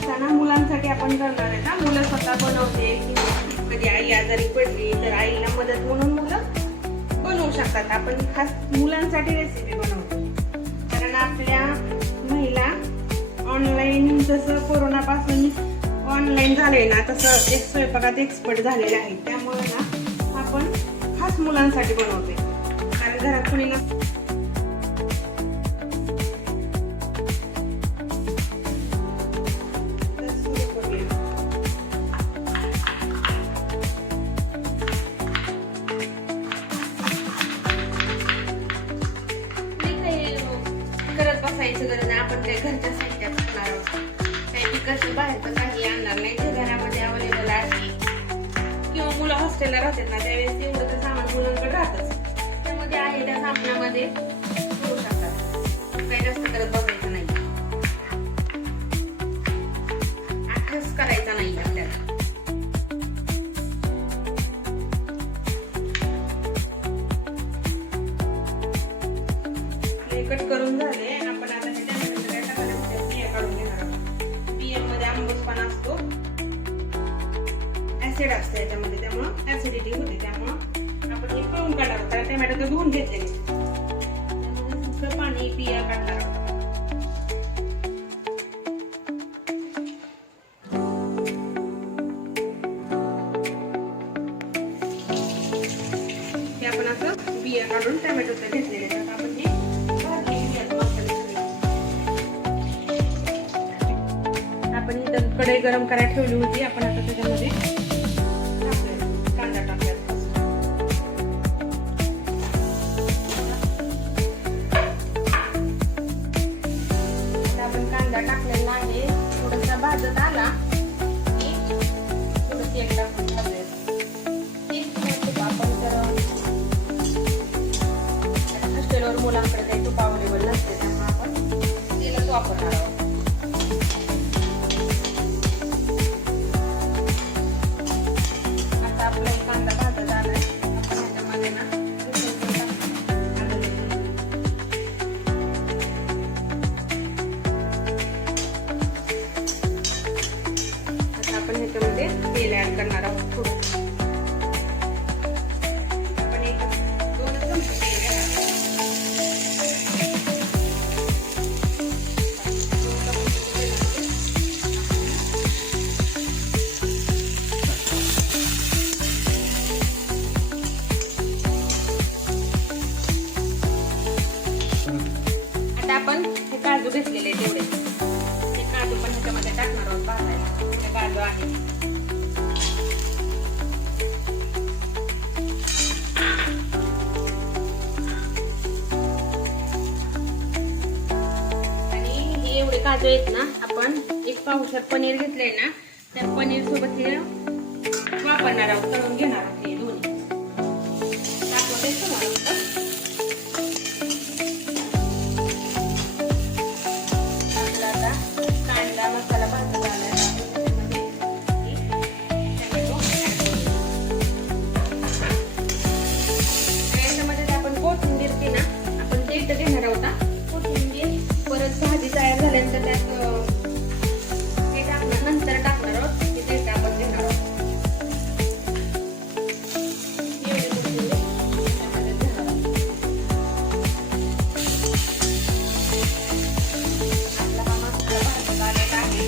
आता ना मुलांसाठी आपण करणार आहे ना, मुलं स्वतः बनवते किंवा कधी आई आजारी पडली तर आईला मदत म्हणून मुलं बनवू शकतात. आपण खास मुलांसाठी रेसिपी बनवतो, कारण आपल्या महिला ऑनलाईन जसं कोरोनापासून ऑनलाईन झालंय ना, तसं एक स्वयंपाकात एक्सपर्ट झालेले आहेत. त्यामुळे ना आपण खास मुलांसाठी बनवते, कारण घरात कुणी ना बसायचं गरज नाही. आपण काही घरच्या साहित्यात आणणार आहोत, काही विकत बाहेरचं काही आणणार नाही, जे घरामध्ये अवेलेबल आहे. किंवा मुलं हॉस्टेलला राहतात ना, त्यावेळेस एवढं तर सामान मुलांकडे राहतच, त्यामध्ये आहे त्या सामानामध्ये करू शकतात. काही जास्त करत बसायचं नाही, आठच करायचा नाही आपल्याला. कट करून झाले. आपण आता हे टॅमॅटो काय टाकायचं, बिया काढून घेणार आहोत. बियांमध्ये आंबूसपणा असतो, ऍसिड असतं याच्यामध्ये, त्यामुळं ऍसिडिटी होते. त्यामुळं आपण हे पिळून काढणार आहोत. त्याला टॅमॅटो धुवून घेतलेले, त्यामुळे पाणी बिया काढणार आहोत. हे आपण असं बिया काढून टॅमॅटोचं घेतलेले आहेत. आपण हे आपण इथं कढई गरम करायला ठेवली होती. आपण आता त्याच्यामध्ये कांदा टाकूया. आता आपण कांदा टाकलेला आहे. थोडासा भाजत आला की थोडं तेल टाकून भाजूया. आपण जर हॉस्टेलवर मुलांकडे काही तूप अवेलेबल नसते, त्यामुळे आपण तेलच वापरणार आहोत. कांदा भाजत आलाय. आपण ह्याच्यामध्ये ना आता आपण ह्याच्यामध्ये तेल ऍड करणार आहोत. थोडं आपण एक 2 चमचे तेल घालायचं. आपण हे काजू घेतलेले तेवढे, हे काजू पण ह्याच्यामध्ये टाकणार आहोत भाजायला. हे काजू आहे. आणि हे एवढे काजू आहेत ना, आपण 1 पावशेर पनीर घेतलंय ना, त्या पनीर सोबत हे वापरणार आहोत, तळून घेणार आहोत. हे दोन्ही घेणार आहोत. कोथिंबीर परत भाजी तयार झाल्यानंतर त्यात हे टाकणार, नंतर टाकणार आहोत. हे देठ आपण घेणार आहोत. आपला हा मसाला भाजत आलेला आहे.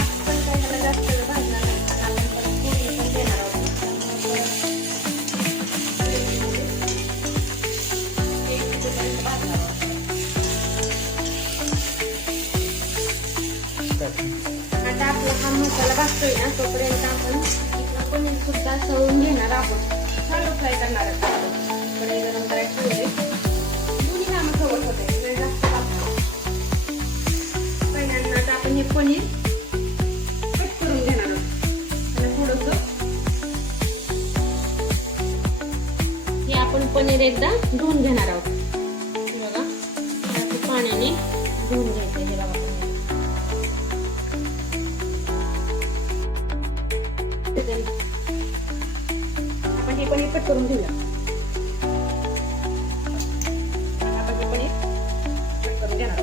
आपण काही जास्त भाजणार नाही, आपण परत फोडणी पण देणार आहोत. आता आपला हा मसाला भाजतोय ना, तोपर्यंत आपण इथलं पनीर सुद्धा तळून घेणार आहोत. शालो फ्राय करणार आहोत. कढई गरम करायला ठेवले. दोन्ही कामं सोबत होते, वेळ जास्त लागतो. पहिल्यांदा आता आपण हे पनीर कट करून घेणार आहोत. आणि थोडंसं हे आपण पनीर एकदा धुवून घेणार आहोत. बघा, पाण्याने धुवून घ्यायचं. हे बघा, आपण हे पनीर कट करून घेऊया. आपण हे पनीर कट करून घेणार.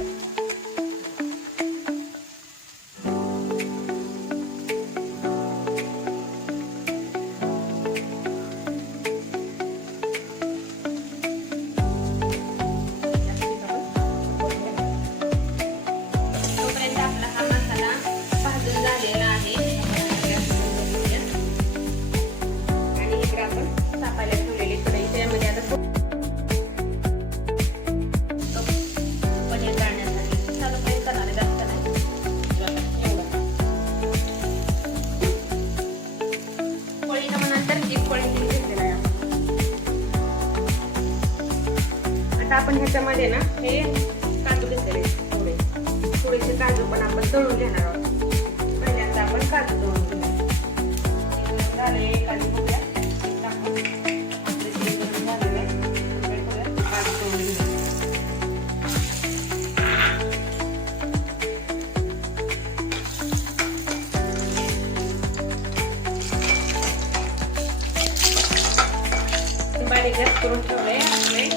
आपण ह्याच्यामध्ये ना हे काजू घेतलेले थोडेसे काजू पण आपण तळून घेणार आहोत. पहिल्यांदा आपण काजू तळून घेऊया. झाले काजू बघूया टाकून आपले तेल गरम झालेले काजू तळून घेऊया. बारीक गॅस करून ठेवले आपले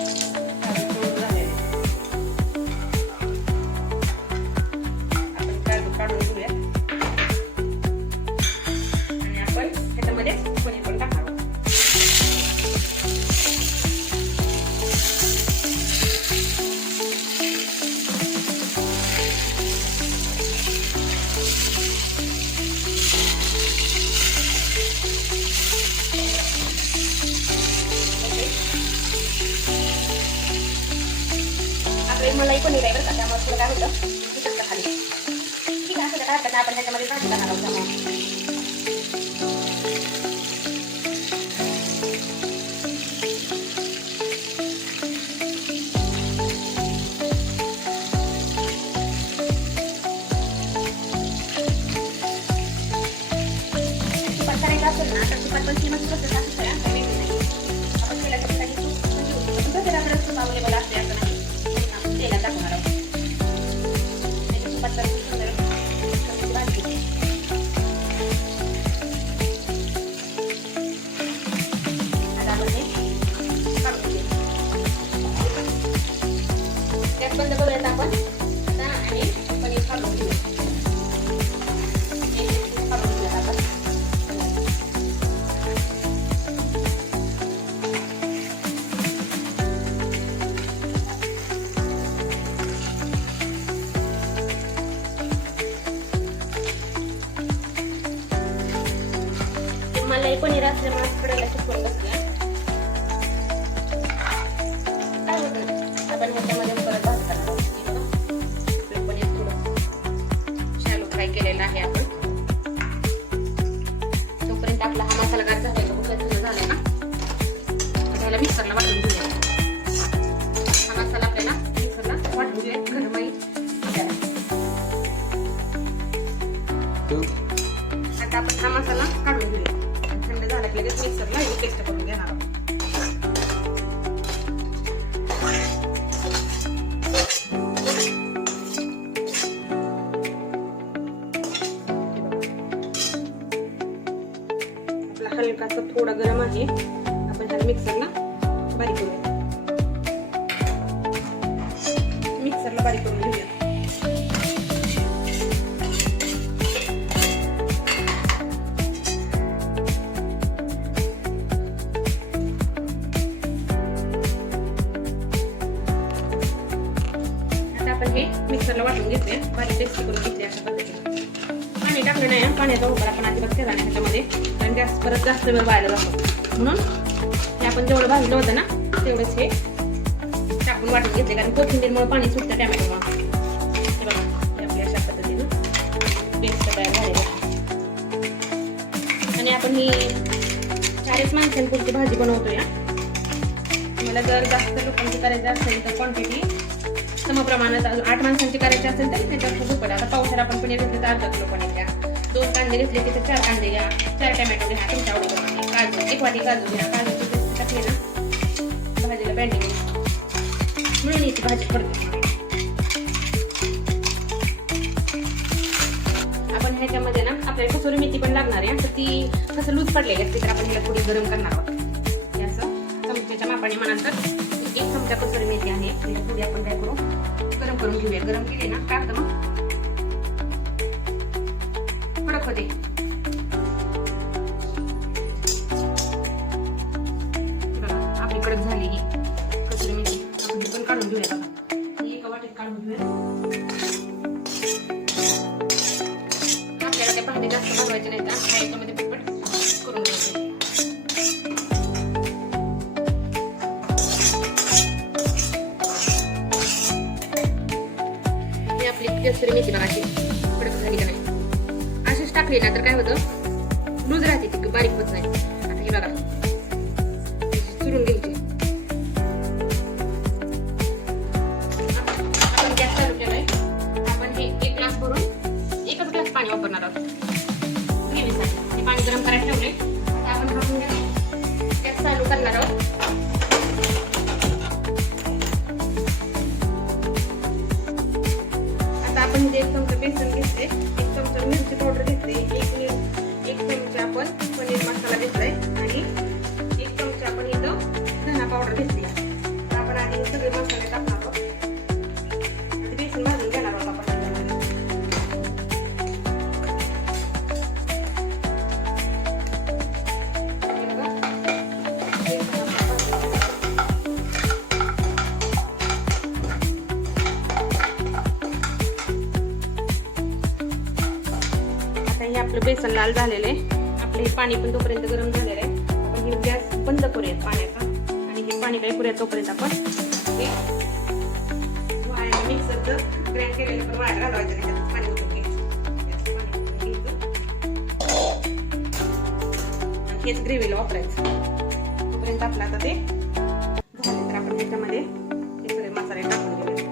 काजू तळून झालेले. आपण काजू काढून घेऊया आणि आपण त्याच्यामध्ये पनीर पण टाकणार आहोत. मलाई पनीर आहे बरं का, त्यामुळे थोडं काय होतं तिखट खाली ठीक आहे. असं काय हरकत नाही, आपण त्याच्यामध्ये भाजी करणार आहोत त्यामुळे तुपात करायचं असेल ना तर तुपात पण किंमत प्रोसेस असते. आपण केल्यासाठी तूप अवेलेबल असते असं नाही. तेला टाकणार आहोत आता आपण हे काढून घेऊ. गॅस बंद करूयात आपण आता आणि पनीर काढून घेऊया. काढून घेऊयात आपण. मलाई पनीर असल्यामुळे कडेला चिपकून बसल्या. काय होतं आपण ह्याच्यामध्ये परत भाजताना पनीर थोडं शॅलो फ्राय केलेलं आहे आपण. तोपर्यंत आपला हा मसाला गार झालेला कुकर झालाय ना, त्याला मिक्सरला वाटून घेऊया. हा मसाला आपल्याला मिक्सरला वाटून घेऊया. गरमही आता आपण हा मसाला काढून घेऊया. लगेच मिक्सरला हे पेस्ट करून घेणार आहोत. आपला हलकासा थोडा गरम आहे, आपण त्याला मिक्सरला बारीक करूया. मिक्सरला बारीक करून घेऊया. हे मिक्सरला वाटून घेतले, बारीक पेस्ट करून घेतली. अशा पद्धतीने पाणी टाकलं नाही, पाण्याचा वापर आपण अजिबात केला नाही ह्याच्यामध्ये, कारण गॅस परत जास्त वेळ व्हायला जातो. म्हणून हे आपण जेवढं भाजलं होतं ना तेवढंच हे टाकून वाटून घेतले, कारण कोथिंबीरमुळे पाणी सुटतं टॅमॅटोमुळे. हे बघा हे आपली अशा पद्धतीने पेस्ट तयार झालेली आहे. आणि आपण ही 40 माणसांपुरती भाजी बनवतोय. मला जर जास्त लोकांची करायची असेल तर क्वांटिटी समप्रमाणात 8 माणसांची करायची असेल तर त्याच्यावर खूप पडेल. आता पावसाळ्यात आपण पनीर घेतले तर अर्धा किलो पनीर घ्या. 2 कांदे घेतले तिथे 4 कांदे घ्या. 4 टमॅटो घ्या तुमच्या आवडीप्रमाणे. काजू 1 वाटी काजू घ्या. काजूची पेस्ट टाकली ना भाजीला बँडिंग मिळून येते भाजी करते. आपण ह्याच्यामध्ये ना आपल्याला कसुरी मेथी पण लागणार आहे. तर ती कसं लूज पडलेली असते तर आपण ह्याला थोडी गरम करणार आहोत. हे असं चमच्याच्या मापाने म्हणाल 1 चमचा कसुरी मेथी आहे. थोडी आपण काय करू गरम करून घेऊया. गरम केली ना काय होतं मग कडक होते. आपली कडक झाली ही कसुरी मेथी. आपण ही पण काढून घेऊया. एका वाटीत काढून घेऊया. आपल्याला ते भांडे जास्त बनवायचे नाही तर ह्या याच्यामध्ये पटपट करून घ्यायचे. कसुरी मेथी बघा अशी कडक झाली का नाही. अशीच टाकली ना तर काय होतं लूज राहते ती बारीक होत नाही. आता हे बघा चुरून घ्यायची. आपण इथे 1 चमचा बेसन घेतले, 1 चमचा मिरची पावडर घेतली, 1 चमचा आपण पनीर मसाला घेतलाय आणि 1 चमचा आपण इथं धना पावडर घेतली. आपण आधी सगळे मसाले टाकणार आहोत. बेसन भाजून घेणार आहोत आपण. आता हे आपलं बेसन लाल झालेलं आहे. आपलं हे पाणी पण तोपर्यंत गरम झालेलं आहे. आपण हे गॅस बंद करूयात पाण्याचा आणि हे पाणी काही पुऱ्या तोपर्यंत आपण हे मिक्सरचं ग्राइंड केलेलं पण वाया घालवायचं, त्याच्यात पाणी ओतून घ्यायचं. हेच ग्रेव्हीला वापरायचं. तोपर्यंत आपलं आता ते झाले तर आपण त्याच्यामध्ये हे सगळे मसाले टाकून घेऊया.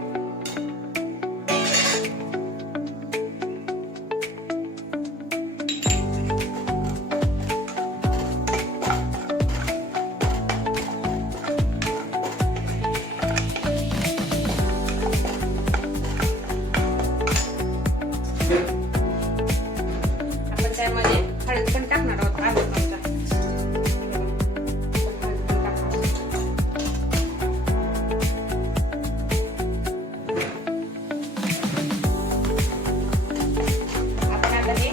आपण त्यामध्ये हळद पण टाकणार आहोत, अर्धा चमचा. आपण आता हे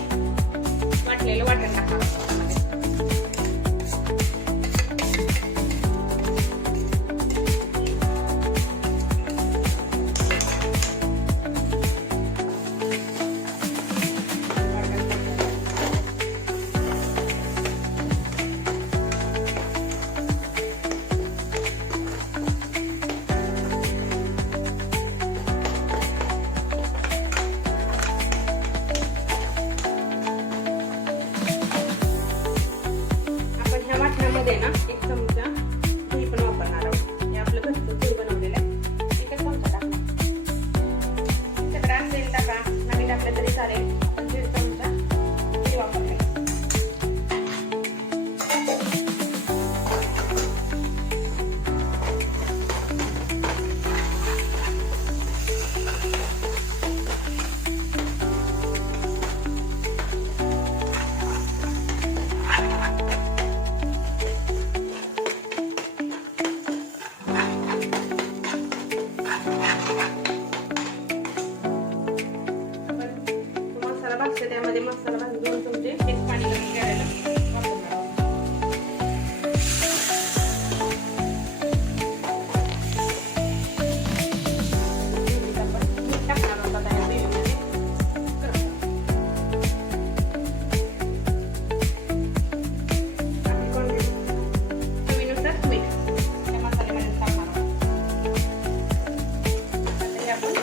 वाटलेलं वाटण टाकणार आहोत. ना 1 चमचा दही पण वापरणार आहोत. हे आपलं घरचं दही बनवलेलं आहे. 1 चमचा टाकणार. तुमच्याकडे असेल टाका, नाही टाकलं तरी चालेल. आपण 1.5 चमचा दही वापरले. त्यामध्ये मसाला भाजून 2 चमचे हेच पाणी गरम करायला वापरणार आहोत. आपण मीठ टाकणार आहोत आता या ग्रेव्हीमध्ये. चवीनुसार मीठ त्या मसाल्यामध्ये टाकणार आहोत. आता हे आपण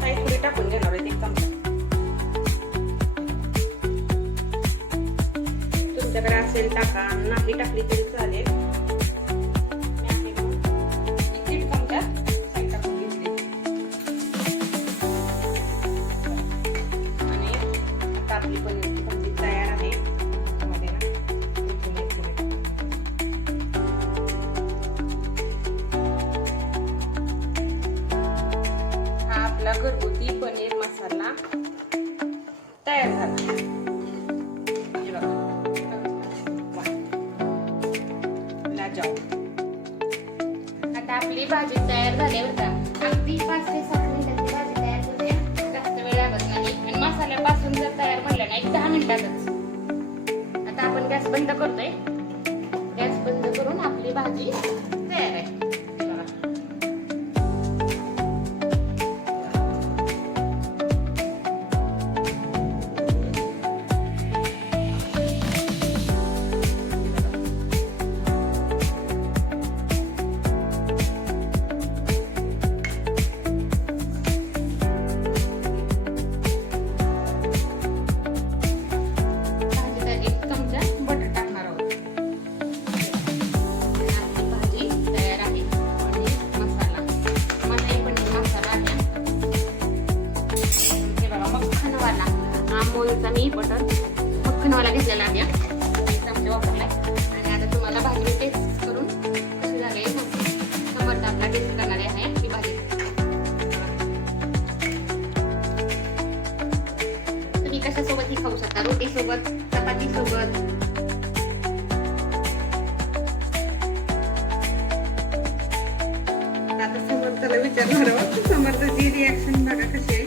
साईपुरी टाकून घेणार आहे एक चमचा. तुमच्याकडे असेल टाका, नाही टाकली तरी चालेल. मी आहे म्हणून एक दीड चमचा साई टाकून घेतली. आणि आता आपली पनीरची भाजी तयार आहे. त्यामध्ये ना कोथिंबीर थोडी टाकून. हा आपला घरगुती पनीर मसाला तयार झाला. हे बघा. वा. लाजवाब. आता आपली भाजी तयार झाली बरं का. अगदी 5 ते 7 मिनिटाची भाजी तयार होते. जास्त वेळ लागत नाही. आणि मसाल्यापासून जर तयार म्हणलं ना 1-10 मिनिटातच. आता आपण गॅस बंद करतोय. गॅस बंद करून आपली भाजी तयार आहे. बघा. भाजीला 1 चमचा बटर टाकणार आहोत. आपली भाजी तयार आहे. पनीर मसाला. मलाई पनीर मसाला आहे. हे बघा मक्खनवाला. अमूलचा मी बटर मक्खनवाला घेतलेला आहे. 1 चमचा वापरलाय. आणि आता तुम्हाला भाजी टेस्ट करून कशी झाली आहे सांगते. समर्थ आपला टेस्ट करणारे आहे ही भाजी. तुम्ही कशासोबतही खाऊ शकता. रोटी सोबत, चपाती सोबत. आता समर्थाला विचारणार आहोत. समर्थाची रिॲक्शन बघा कशी आहे.